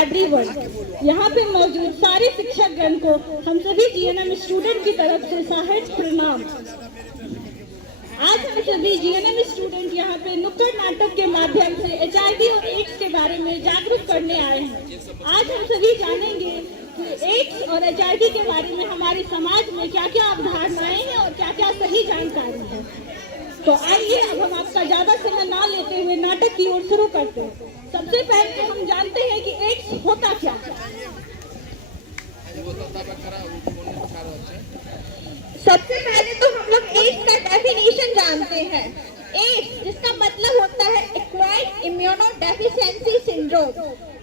Everyone. यहाँ पे मौजूद सारे शिक्षकगण को हम सभी जीएनएम स्टूडेंट की तरफ से सहर्ष प्रणाम। आज हम सभी जीएनएम स्टूडेंट यहाँ पे नुक्कड़ नाटक के माध्यम से एचआईवी और एड्स के बारे में जागरूक करने आए हैं। आज हम सभी जानेंगे कि एड्स और एचआईवी के बारे में हमारे समाज में क्या क्या अवधारणाएं हैं और क्या क्या सही जानकारी है। तो आइए अब हम आपका ज्यादा समय ना लेते हुए नाटक की ओर शुरू करते हैं। सबसे पहले हम जानते हैं कि एड्स होता क्या है। सबसे पहले तो हम लोग एड्स का डेफिनेशन जानते हैं। एड्स जिसका मतलब होता है एक्वायर्ड इम्यूनोडेफिशिएंसी सिंड्रोम,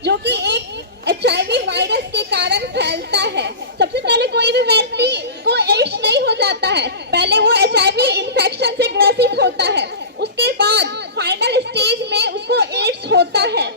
जो कि एक एचआईवी वायरस के कारण फैलता है। सबसे पहले कोई भी व्यक्ति को एड्स नहीं हो जाता है, पहले वो एचआईवी इन्फेक्शन से ग्रसित होता है, उसके बाद फाइनल स्टेज में उसको एड्स होता है।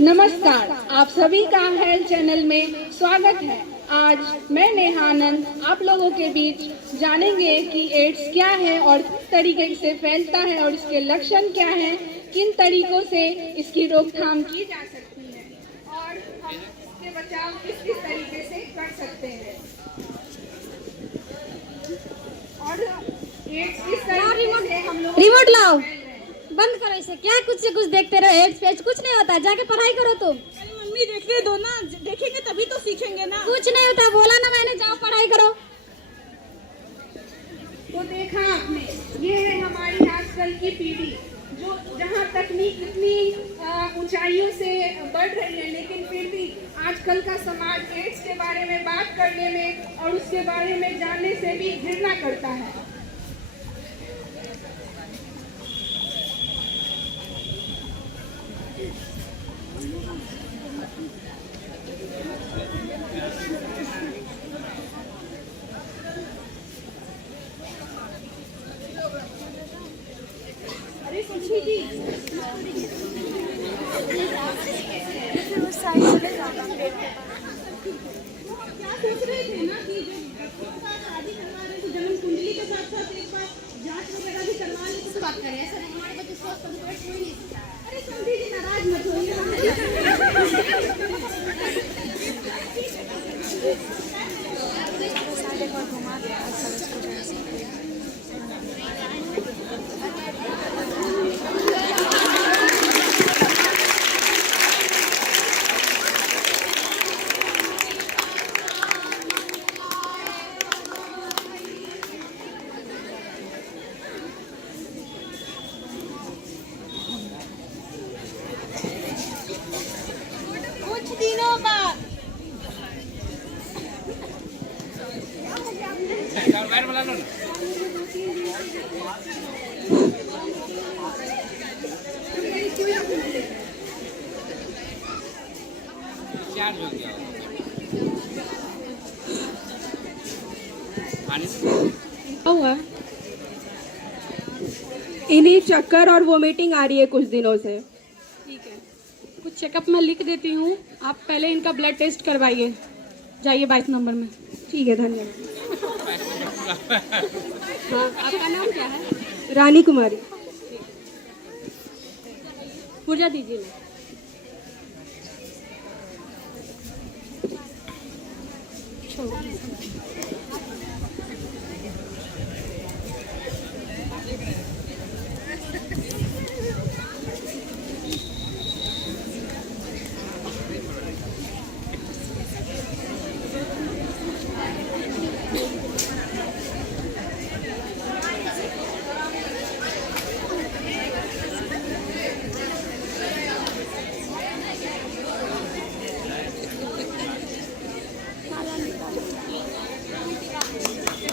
नमस्कार, आप सभी का हेल्थ चैनल में स्वागत है। आज मैं नेहानंद आप लोगों के बीच जानेंगे कि एड्स क्या है और किस तरीके से फैलता है और इसके लक्षण क्या हैं, किन तरीकों से इसकी रोकथाम की जा सकती है और हम इससे बचाव किस किस तरीके से कर सकते हैं और एड्स किस तरीके से हम लोग। रिमोट लाओ, बंद करो इसे। क्या कुछ से कुछ देखते रहो, एड्स पेज कुछ नहीं होता, जाके पढ़ाई करो तुम। मम्मी देखने दो ना, देखेंगे तभी तो सीखेंगे ना। कुछ नहीं होता, बोला ना मैंने, जाओ पढ़ाई करो। तो देखा आपने, ये है हमारी आजकल की पीढ़ी, जो जहाँ तकनीक इतनी ऊंचाइयों से बढ़ रही है, लेकिन फिर भी आजकल का समाज एड्स के बारे में बात करने में और उसके बारे में जानने से भी घृणा करता है। इन्हीं चक्कर और वोमिटिंग आ रही है कुछ दिनों से। ठीक है, कुछ चेकअप में लिख देती हूँ, आप पहले इनका ब्लड टेस्ट करवाइए। जाइए 22 नंबर में। ठीक है, धन्यवाद। हाँ, आपका नाम क्या है? रानी कुमारी। पुर्जा दीजिए ना।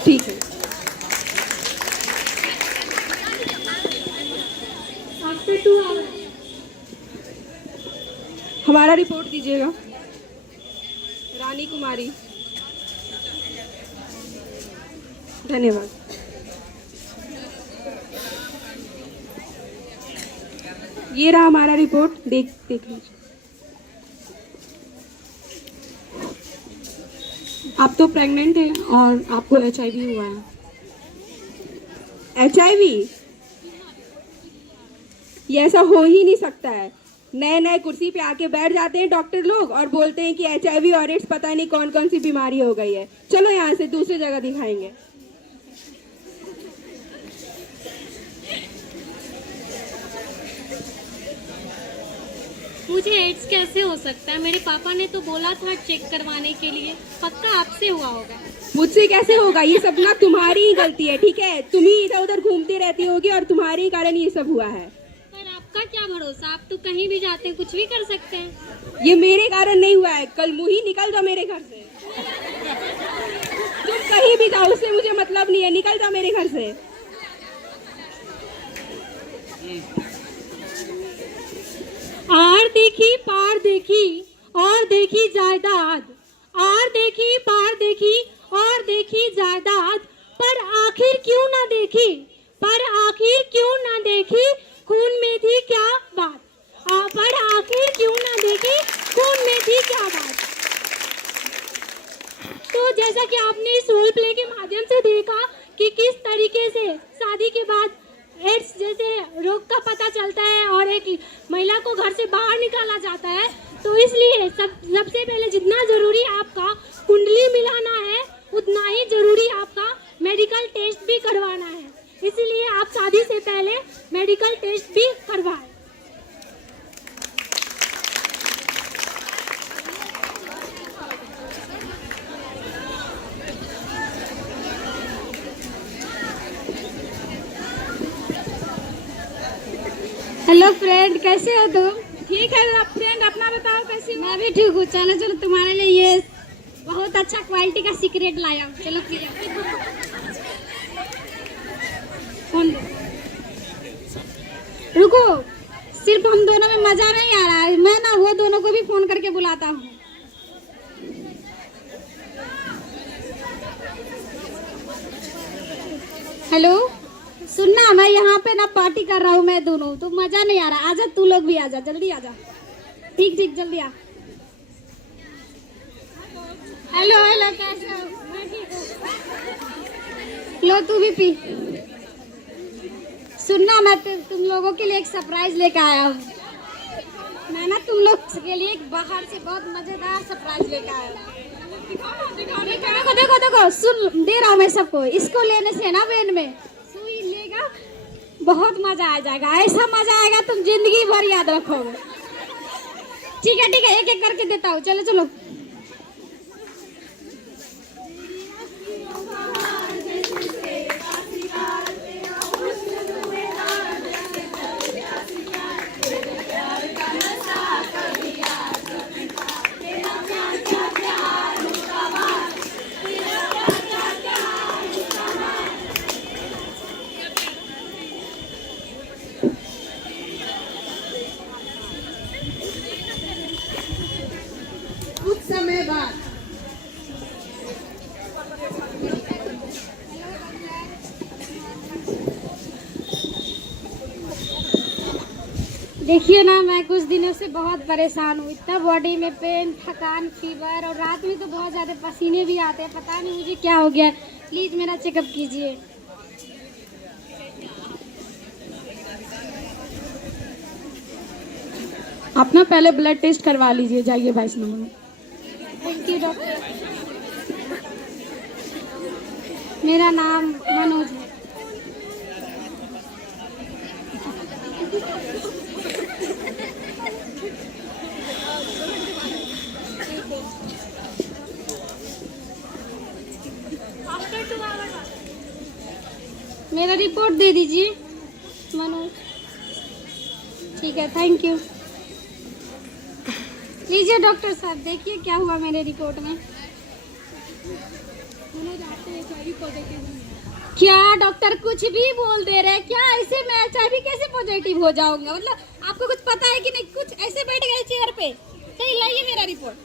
ठीक है, हमारा रिपोर्ट दीजिएगा। रानी कुमारी, धन्यवाद। ये रहा हमारा रिपोर्ट, देख लीजिए। आप तो प्रेग्नेंट हैं और आपको HIV हुआ है। HIV? ये ऐसा हो ही नहीं सकता है। नए नए कुर्सी पे आके बैठ जाते हैं डॉक्टर लोग और बोलते हैं कि HIV और एड्स पता नहीं कौन कौन सी बीमारी हो गई है। चलो यहाँ से दूसरी जगह दिखाएंगे। मुझे एड्स कैसे हो सकता है? मेरे पापा ने तो बोला था चेक करवाने के लिए। पक्का आपसे हुआ होगा। मुझसे कैसे होगा? ये सब ना तुम्हारी ही गलती है, ठीक है? तुम ही इधर उधर घूमती रहती होगी और तुम्हारे ही कारण ये सब हुआ है। पर आपका क्या भरोसा? आप तो कहीं भी जाते हैं, कुछ भी कर सकते हैं। ये मेरे कारण नहीं हुआ है। कल मुही निकल जाओ मेरे घर से। तुम कहीं भी जाओ, उससे मुझे मतलब नहीं है। निकल जाओ मेरे घर से। आर देखी पार देखी और देखी जायदाद, आर देखी पार देखी और देखी जायदाद, पर आखिर क्यों ना देखी, पर आखिर क्यों ना देखी, खून में थी क्या बात, पर आखिर क्यों ना देखी, खून में थी क्या बात। तो जैसा कि आपने इस रोल प्ले के माध्यम से देखा कि किस तरीके से शादी के बाद एड्स जैसे रोग का पता चलता है और एक महिला को घर से बाहर निकाला जाता है, तो इसलिए सबसे पहले जितना जरूरी आपका कुंडली मिलाना है, उतना ही जरूरी आपका मेडिकल टेस्ट भी करवाना है। इसलिए आप शादी से पहले मेडिकल टेस्ट भी करवाएं। हेलो फ्रेंड, कैसे हो तुम? ठीक है फ्रेंड, अपना बताओ कैसी हो? मैं भी ठीक हूँ। चलो चलो, तुम्हारे लिए ये बहुत अच्छा क्वालिटी का सीक्रेट लाया हूँ। चलो पियो। फोन दो। रुको, सिर्फ हम दोनों में मजा नहीं आ रहा है। मैं ना वो दोनों को भी फोन करके बुलाता हूँ। हेलो, सुनना, मैं यहाँ पे ना पार्टी कर रहा हूँ मैं दोनों, तो मजा नहीं आ रहा। आजा, तू लोग भी आजा, जल्दी आजा। ठीक ठीक, जल्दी आ। हेलो हेलो, कैसे हो? मैं ठीक हूँ। लो, तू भी पी। सुनना, मैं तुम लोगों के लिए एक सरप्राइज लेकर आया हूँ। मैं ना तुम लोग के लिए एक बाहर से बहुत मजेदार सरप्राइज लेकर आया हूँ। देखो देखो देखो, सुन, दे रहा हूँ मैं सबको। इसको लेने से ना वेन में सुई लेगा, बहुत मजा आ जाएगा। ऐसा मजा आएगा तुम जिंदगी भर याद रखोगे। ठीक है ठीक है, एक एक करके देता हूँ। चलो चलो। कुछ समय बाद देखिए ना, मैं कुछ दिनों से बहुत परेशान हूँ। इतना बॉडी में पेन, थकान, फीवर, और रात में तो बहुत ज़्यादा पसीने भी आते हैं। पता नहीं मुझे क्या हो गया। प्लीज़ मेरा चेकअप कीजिए। अपना पहले ब्लड टेस्ट करवा लीजिए, जाइए 22 नंबर में। Thank you doctor. मेरा नाम मनोज है। मेरा रिपोर्ट दे दीजिए मनोज। ठीक है, थैंक यू। लीजिए डॉक्टर साहब, देखिए क्या हुआ मेरे रिपोर्ट में। क्या डॉक्टर कुछ भी बोल दे रहे हैं क्या? ऐसे मैं HIV कैसे पॉजिटिव हो जाऊंगा? मतलब आपको कुछ पता है कि नहीं? कुछ ऐसे बैठ गए चेयर पे। सही, लाइए मेरा रिपोर्ट।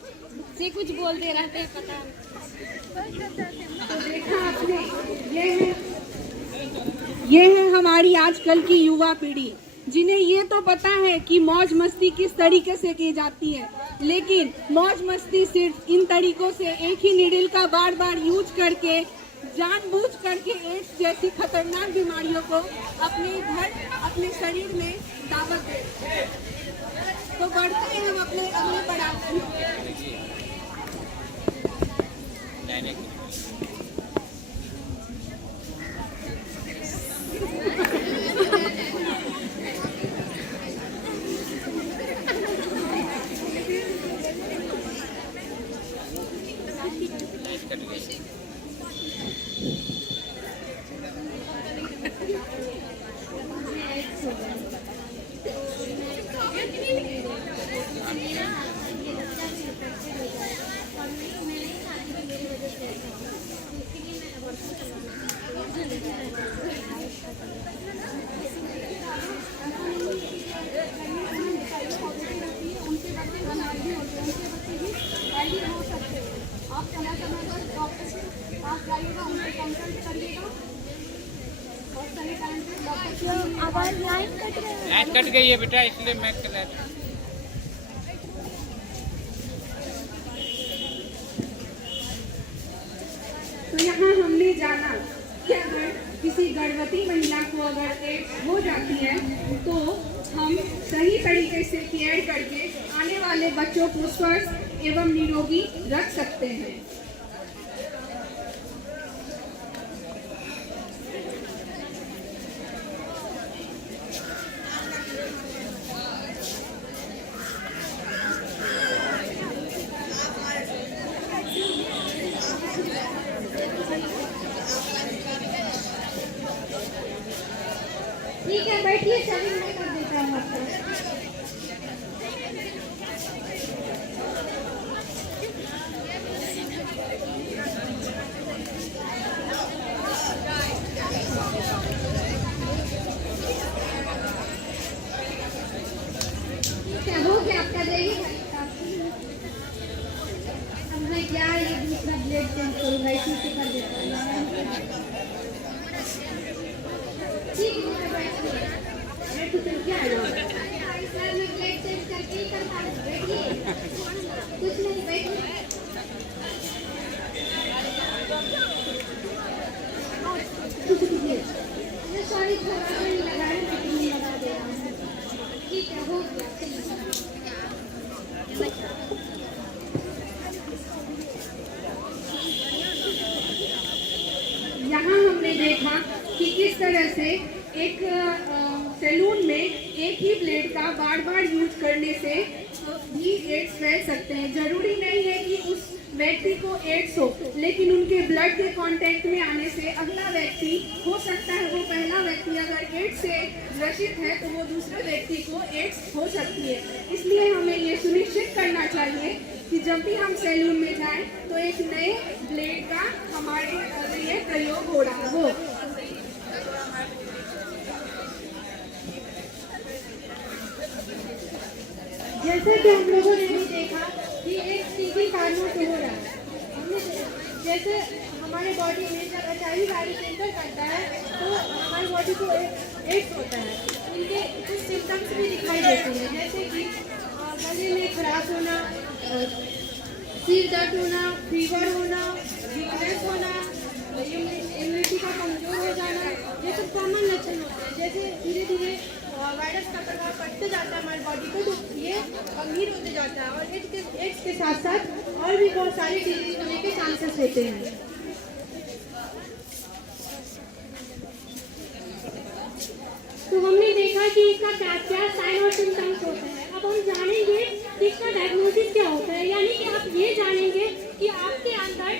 से कुछ बोल दे रहते हैं, पता ये है हमारी आजकल की युवा पीढ़ी, जिन्हें ये तो पता है कि मौज मस्ती किस तरीके से की जाती है, लेकिन मौज मस्ती सिर्फ इन तरीकों से एक ही नीडल का बार बार यूज करके जानबूझ करके एड्स जैसी खतरनाक बीमारियों को अपने घर अपने शरीर में दावत देते हैं। तो बढ़ते हैं हम अपने अगले पड़ाव में। लाइन कट गई है बेटा, इसलिए मैं तो यहाँ हमने जाना कि अगर किसी गर्भवती महिला को अगर एड्स हो जाती है तो हम सही तरीके से केयर करके आने वाले बच्चों को स्वस्थ एवं निरोगी रख सकते हैं। ठीक है, बैठिए, सभी मैं कर देता हूँ आपको। क्या हो गया आपका? जाइए अब मैं क्या ये दूसरा ब्लेड चेंज करूँगा, इसी से कर देता हूँ। ठीक है, मैं बैठिए। मैं तो क्या सर, मैं ब्लेड चेंज करके ही करता हूँ। बैठिए, कुछ नहीं, बैठिए। सॉरी, थोड़ा सा नहीं लगा है, लेकिन नहीं लगा दे रहा हूँ। ठीक है, हो गया। यहाँ हमने देखा कि किस तरह से एक सैलून में एक ही ब्लेड का बार बार यूज करने से भी एड्स फैल सकते हैं। जरूरी नहीं है कि उस व्यक्ति को एड्स हो, लेकिन उनके ब्लड के कांटेक्ट में आने से अगला व्यक्ति हो सकता है, वो पहला व्यक्ति अगर एड्स से ग्रसित है तो वो दूसरे व्यक्ति को एड्स हो सकती है। इसलिए हमें ये सुनिश्चित करना चाहिए कि जब भी हम सैलून में जाएं तो एक नए ब्लेड का हमारे लिए प्रयोग हो रहा हो। जैसे कि हम लोगों ने भी देखा कि एक सीधी कारणों से हो रहा है। हमने जैसे हमारे बॉडी में जब HIV वायरस एंटर करता है तो हमारी बॉडी को एड्स होता है। उनके कुछ सिम्टम्स भी दिखाई देते हैं, जैसे कि गले में खराश होना, सिर दर्द होना, फीवर होना, वीकनेस होना, इम्यूनिटी का कमजोर हो जाना, ये सब कॉमन लक्षण होते हैं। जैसे धीरे धीरे वायरस का प्रभाव बढ़ते जाता है हमारी बॉडी को, तो ये गंभीर होते जाता है और एड्स के साथ साथ और भी बहुत सारी डिजीज होने के चांसेस होते हैं। तो हमने देखा कि इसका क्या क्या साइन और सिम्टम्स होते हैं। अब हम जानेंगे कि इसका डायग्नोसिस क्या होता है, यानी कि आप ये जानेंगे कि आपके अंदर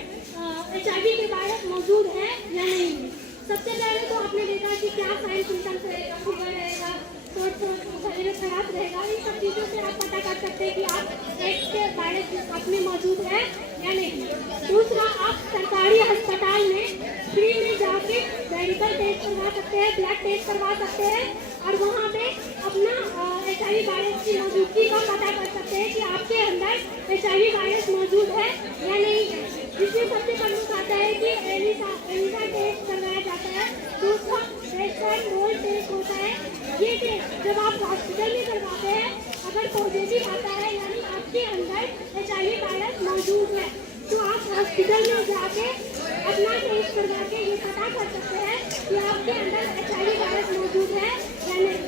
HIV के वायरस मौजूद है या नहीं। सबसे पहले तो आपने देखा कि क्या साइन सिम्टम्स रहेगा, फीवर रहेगा, शरीर खराब रहेगा। इन सब चीज़ों से आप पता कर सकते हैं कि आप एड्स के वायरस आप में मौजूद है या नहीं। दूसरा, आप सरकारी अस्पताल में फ्री में जाके मेडिकल टेस्ट करवा सकते हैं, ब्लड टेस्ट करवा सकते हैं और वहाँ पे अपना HIV वायरस की मौजूदगी का पता कर सकते हैं कि आपके अंदर HIV वायरस मौजूद है या नहीं है। इसमें सबसे प्रमुख आता है कि एलिसा टेस्ट करवाया जाता है। दूसरा, वेस्टर्न मोल टेस्ट होता है। ये टेस्ट जब आप हॉस्पिटल में करवाते हैं, अगर पॉजिटिव आता है यानी आप आपके अंदर HIV वायरस मौजूद है, तो आप हॉस्पिटल में जाके अपना टेस्ट करवा के ये पता कर सकते हैं कि आपके अंदर HIV वायरस मौजूद है या नहीं।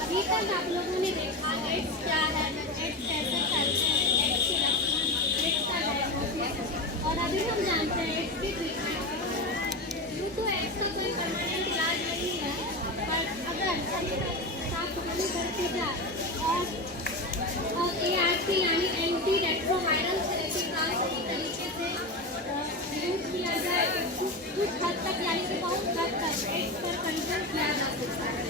अभी तक आप लोगों ने देखा एड्स क्या है, एड्स कैसे फैलते हैं, एड्स के लक्षण, एड्स का डायग्नोसिस, और अभी हम जानते हैं एड्स की ट्रीटमेंट। यूँ तो एड्स का कोई परमानेंट इलाज नहीं है, पर अगर सही साफ सफाई करती जाए और ART यानी एंटी रेट्रोवायरल थेरेपी का सही तरीके से यूज किया जाए तो कुछ हद तक यानी कि बहुत हद तक एड्स पर कंट्रोल किया जा सकता है।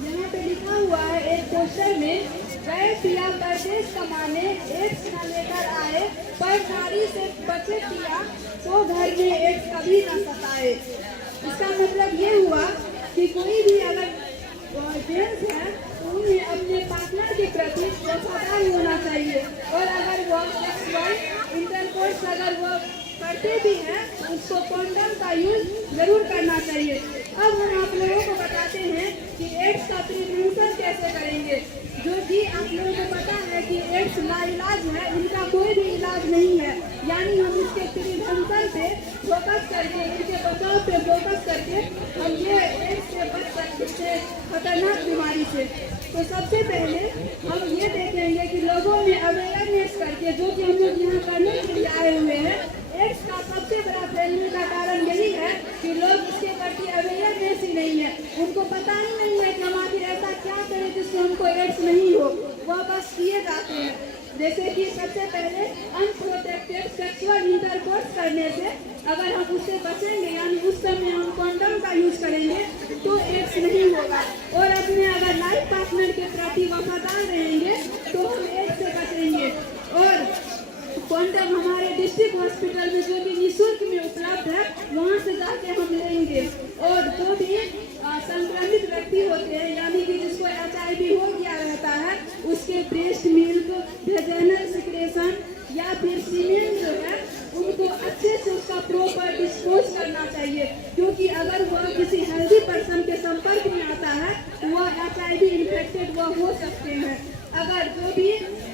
यहाँ पे लिखा हुआ है एक पोस्टर में, गए पिया परदेश कमाने एड्स न लेकर आए, पर नारी से बचे पिया तो घर में एड्स कभी न सताए। इसका मतलब ये हुआ कि कोई भी अगर जेंट्स है तो उन्हें अपने पार्टनर के प्रति वफादार होना चाहिए, और अगर वो सेक्सुअल इंटरकोर्स अगर वो करते भी हैं तो उसको कॉन्डम का यूज जरूर करना चाहिए। अब हम आप लोगों को बताते हैं कि एड्स का प्रिवेंशन कैसे करेंगे। जो कि आप लोगों को पता है कि एड्स लाइलाज है, इनका कोई भी इलाज नहीं है, यानी हम इसके प्रिवेंशन पे फोकस करके, इनके बचाव पे फोकस करके हम ये एड्स से बच सकते हैं, खतरनाक बीमारी से। तो सबसे पहले हम ये देखेंगे कि लोगों में अवेयरनेस करके, जो कि हम लोग यहाँ करने के लिए आए हुए हैं, एड्स का सबसे बड़ा फैलने का कारण यही है कि लोग इसके प्रति अवेयरनेस ही नहीं है, उनको पता ही नहीं है कि हम आखिर ऐसा क्या करें जिससे हमको एड्स नहीं हो, वह बस किए जाते हैं। जैसे कि सबसे पहले अनप्रोटेक्टेड सेक्सुअल इंटरकोर्स करने से अगर हम उससे बचेंगे, यानी उस समय हम कॉन्डम का यूज करेंगे तो एड्स नहीं होगा, और अपने अगर लाइफ पार्टनर के प्रति वफादार रहेंगे तो हम एड्स से बचेंगे। और कॉन्डम हमारे डिस्ट्रिक्ट हॉस्पिटल में जो कि निःशुल्क में उपलब्ध है, वहाँ से जाके हम लेंगे। और जो भी संक्रमित व्यक्ति होते हैं, यानी कि जिसको HIV हो गया रहता है, उसके ब्रेस्ट मिल्क, वेजाइनल सिक्रेशन या फिर सीमेन जो है, उनको अच्छे से उसका प्रॉपर डिस्पोज करना चाहिए, क्योंकि अगर वह किसी हेल्दी पर्सन के संपर्क में आता है तो वह HIV इन्फेक्टेड वह हो सकते हैं। अगर जो भी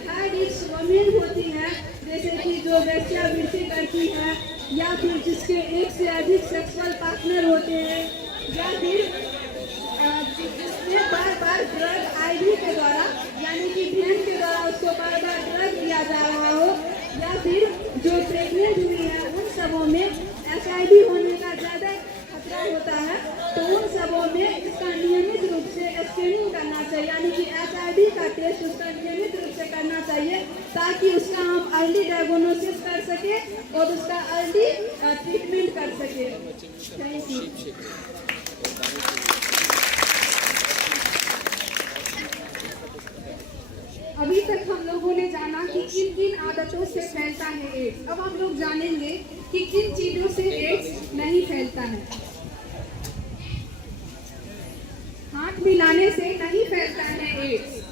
हाई रिस्क वुमेन होती है, जैसे कि जो वेश्यावृत्ति करती है, या फिर जिसके एक से अधिक सेक्सुअल पार्टनर होते हैं, या फिर जिसने बार ड्रग IV के द्वारा, यानी कि भेन के द्वारा उसको बार ड्रग दिया जा रहा हो, या फिर जो प्रेग्नेंट हुई है, उन सबों में HIV होने का ज़्यादा खतरा होता है। तो उन सबों में इसका नियमित रूप से स्क्रीनिंग करना चाहिए, यानी कि HIV का टेस्ट उसका नियमित रूप से करना चाहिए, ताकि उसका हम अर्ली डायग्नोसिस कर सके और उसका अर्ली ट्रीटमेंट कर सके। Thank you. अभी तक हम लोगों ने जाना कि किन किन आदतों से फैलता है एड्स। अब हम लोग जानेंगे कि किन चीजों से एड्स नहीं फैलता है। हाथ मिलाने से नहीं फैलता है एड्स।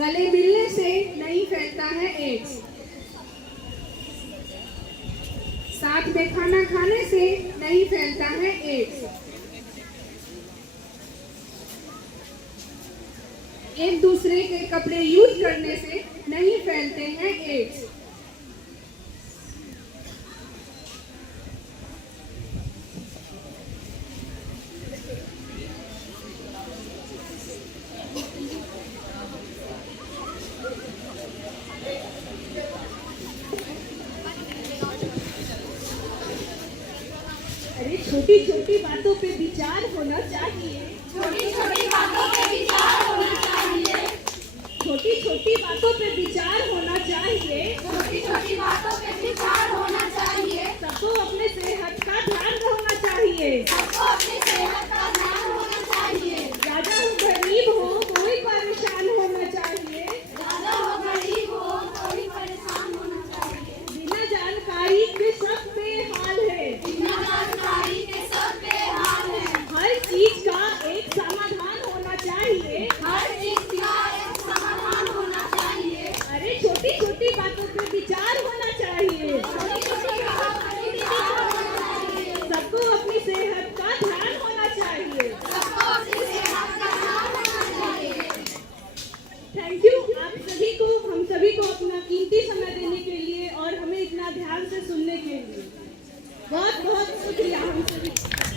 गले मिलने से नहीं फैलता है एड्स। साथ में खाना खाने से नहीं फैलता है एड्स। एक दूसरे के कपड़े यूज करने से नहीं फैलते हैं एड्स। अरे छोटी छोटी बातों पे विचार होना चाहिए, छोटी छोटी बातों पे विचार होना चाहिए, छोटी छोटी बातों पे विचार होना चाहिए, छोटी छोटी बातों पे विचार होना चाहिए, सबको अपने सेहत का ध्यान रखना चाहिए, सबको अपनी सेहत का ध्यान होना चाहिए, ज्यादा हो गरीब हो कोई परेशान होना चाहिए, ज्यादा हो गरीब हो कोई परेशान होना चाहिए, बिना जानकारी के सब बेहाल है, बिना जानकारी के सब बेहाल है, हर चीज का एक समाधान होना चाहिए, हर चीज का एक बहुत बहुत शुक्रिया हम सभी